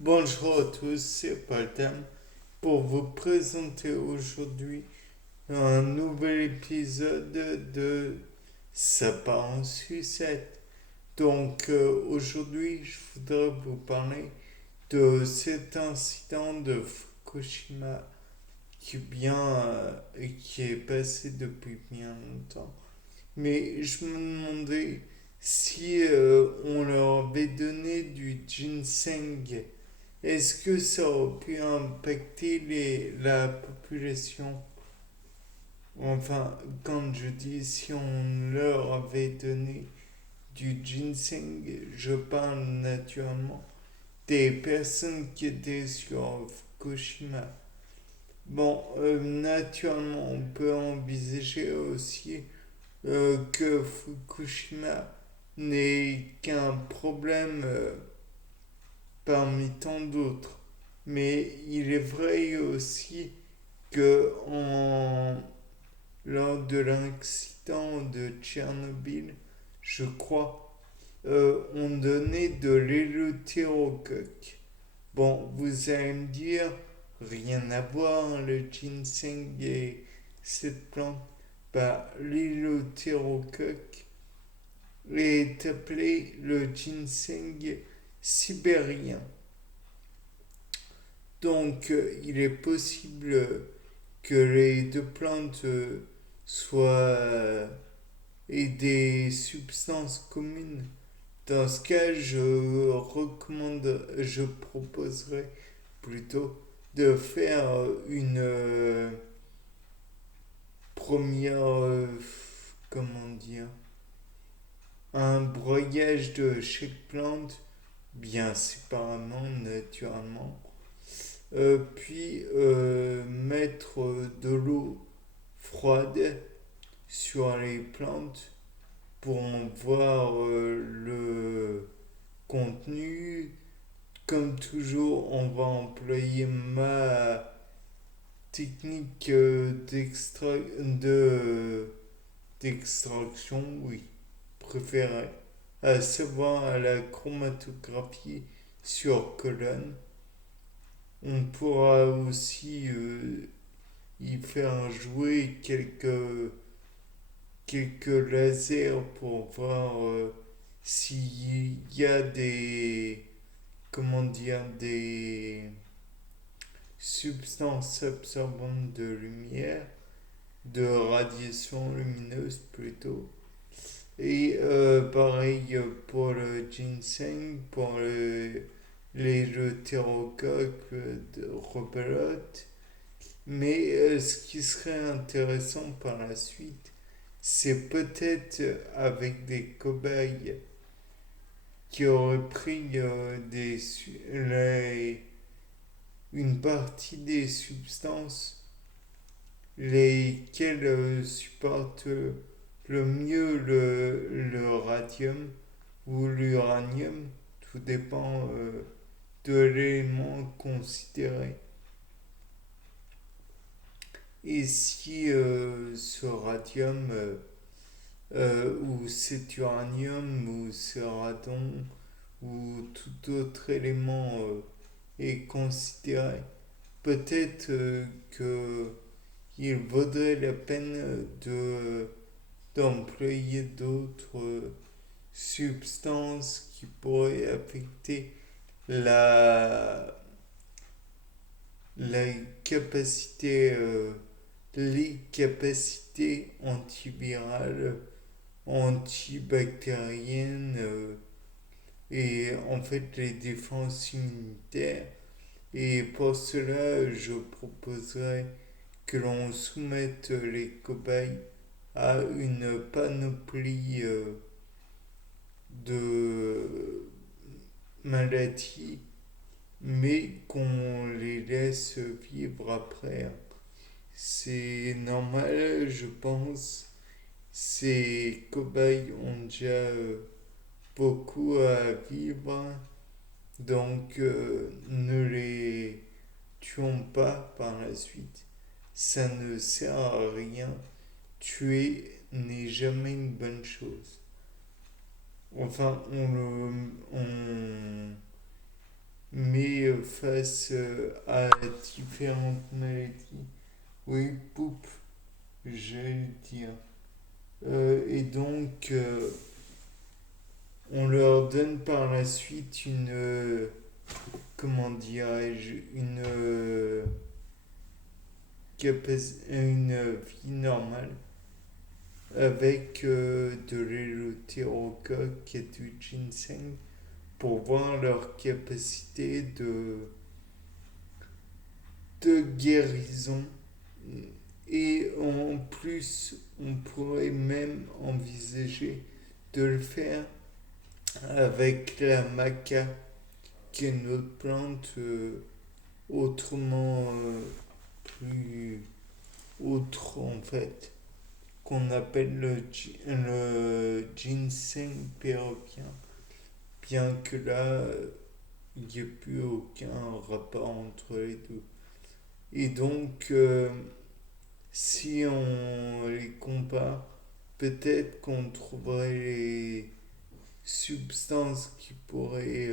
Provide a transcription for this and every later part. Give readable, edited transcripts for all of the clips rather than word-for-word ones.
Bonjour à tous, c'est Paltam pour vous présenter aujourd'hui un nouvel épisode de Ça part en sucette. Aujourd'hui, je voudrais vous parler de cet incident de Fukushima qui est passé depuis bien longtemps. Mais je me demandais si on leur avait donné du ginseng. Est-ce que ça aurait pu impacter la population? Enfin, quand je dis si on leur avait donné du ginseng, je parle naturellement des personnes qui étaient sur Fukushima. Bon, naturellement, on peut envisager aussi que Fukushima n'est qu'un problème parmi tant d'autres. Mais il est vrai aussi que lors de l'accident de Tchernobyl, je crois, on donnait de l'éleutérocoque. Bon, vous allez me dire, rien à voir, le ginseng et cette plante. Bah, l'éleutérocoque est appelé le ginseng sibérien. Il est possible que les deux plantes aient des substances communes. Dans ce cas, je proposerais plutôt de faire une première, comment dire, un broyage de chaque plante, bien séparément, naturellement. Puis mettre de l'eau froide sur les plantes pour en voir le contenu. Comme toujours, on va employer ma technique d'extraction, oui, préférée, à savoir à la chromatographie sur colonne. On pourra aussi y faire jouer quelques lasers pour voir s'il y a comment dire, des substances absorbantes de lumière, de radiation lumineuse plutôt. Et pareil pour le ginseng, pour le thérocoque de rebelote. Mais ce qui serait intéressant par la suite, c'est peut-être avec des cobayes qui auraient pris une partie des substances lesquelles supportent le mieux le radium ou l'uranium, tout dépend de l'élément considéré. Et si ce radium ou cet uranium ou ce radon ou tout autre élément est considéré, peut-être que il vaudrait la peine d'employer d'autres substances qui pourraient affecter la, la capacité, les capacités antivirales, antibactériennes et en fait les défenses immunitaires. Et pour cela, je proposerais que l'on soumette les cobayes à une panoplie de maladies, mais qu'on les laisse vivre après. C'est normal, je pense. Ces cobayes ont déjà beaucoup à vivre, donc ne les tuons pas par la suite. Ça ne sert à rien. Tuer n'est jamais une bonne chose. Enfin, mais face à différentes maladies. Oui, poup, je vais le dire. Et donc, on leur donne par la suite une, comment dirais-je, une vie normale avec de l'éleutérocoque et du ginseng pour voir leur capacité de guérison. Et en plus, on pourrait même envisager de le faire avec la maca, qui est une autre plante autrement plus autre en fait, qu'on appelle le ginseng péruvien, bien que là, il n'y ait plus aucun rapport entre les deux. Et donc, si on les compare, peut-être qu'on trouverait les substances qui pourraient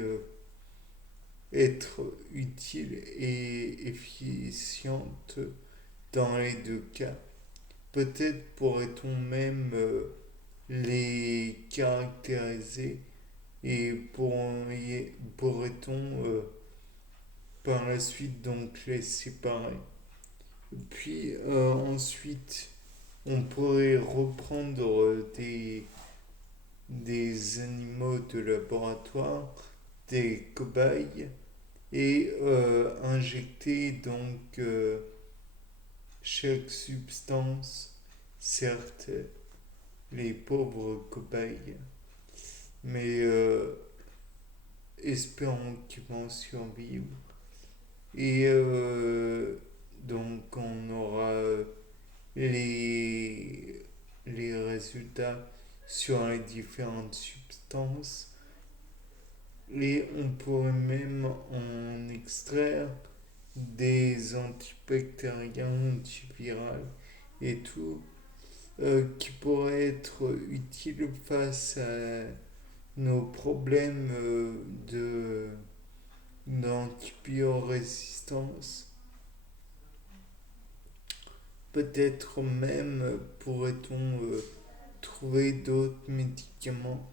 être utiles et efficientes dans les deux cas. Peut-être pourrait-on même les caractériser et pourrait-on par la suite donc les séparer. Puis ensuite, on pourrait reprendre des animaux de laboratoire, des cobayes, et injecter donc chaque substance, certes les pauvres cobayes, mais espérons qu'ils vont survivre. Et donc on aura les, les résultats sur les différentes substances et on pourrait même en extraire des antibactériens, antivirales et tout qui pourraient être utiles face à nos problèmes d'antibiorésistance. Peut-être même pourrait-on trouver d'autres médicaments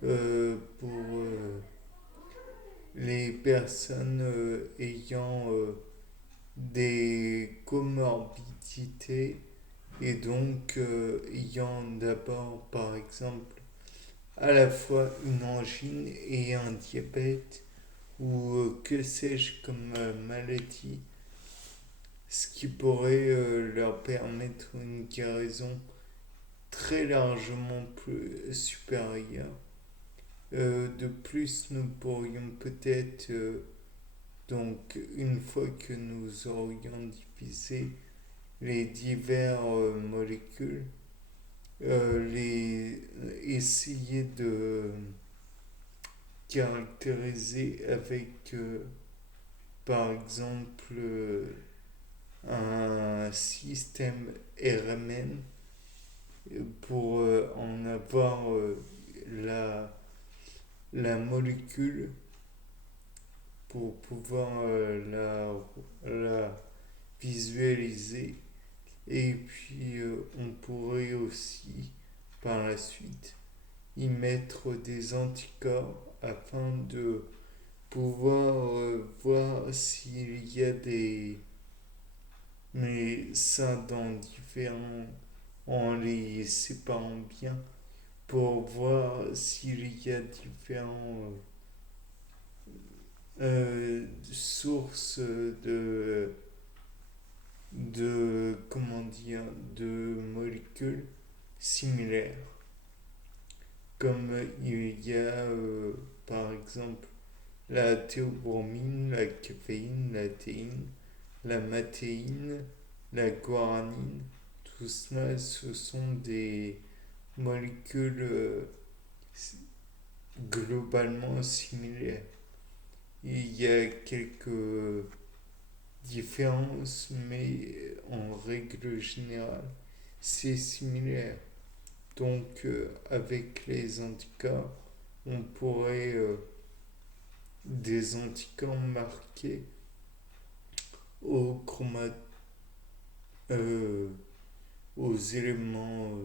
pour les personnes ayant des comorbidités et donc ayant d'abord par exemple à la fois une angine et un diabète ou que sais-je comme maladie, ce qui pourrait leur permettre une guérison très largement plus supérieure. De plus, nous pourrions peut-être, donc une fois que nous aurions divisé les diverses molécules, essayer de caractériser avec, par exemple, un système RMN pour en avoir la molécule pour pouvoir la visualiser. Et puis on pourrait aussi par la suite y mettre des anticorps afin de pouvoir voir s'il y a des... Mais ça dans différents... en les séparant bien pour voir s'il y a différents sources comment dire, de molécules similaires. Comme il y a par exemple la théobromine, la caféine, la théine, la matéine, la guaranine. Tout cela, ce sont des molécules globalement similaires. Il y a quelques différences, mais en règle générale, c'est similaire. Donc, avec les anticorps, on pourrait des anticorps marqués aux euh, aux éléments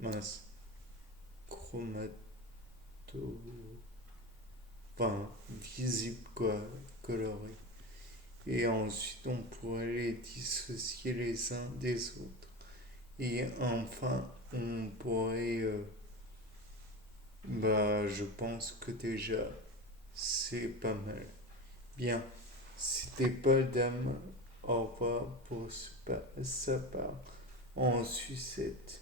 mince, chromato, enfin, visibles quoi, colorés. Et ensuite, on pourrait les dissocier les uns des autres. Et enfin, on pourrait, je pense que déjà, c'est pas mal. Bien, c'était Paul Dame. Au revoir pour sa part en sucette.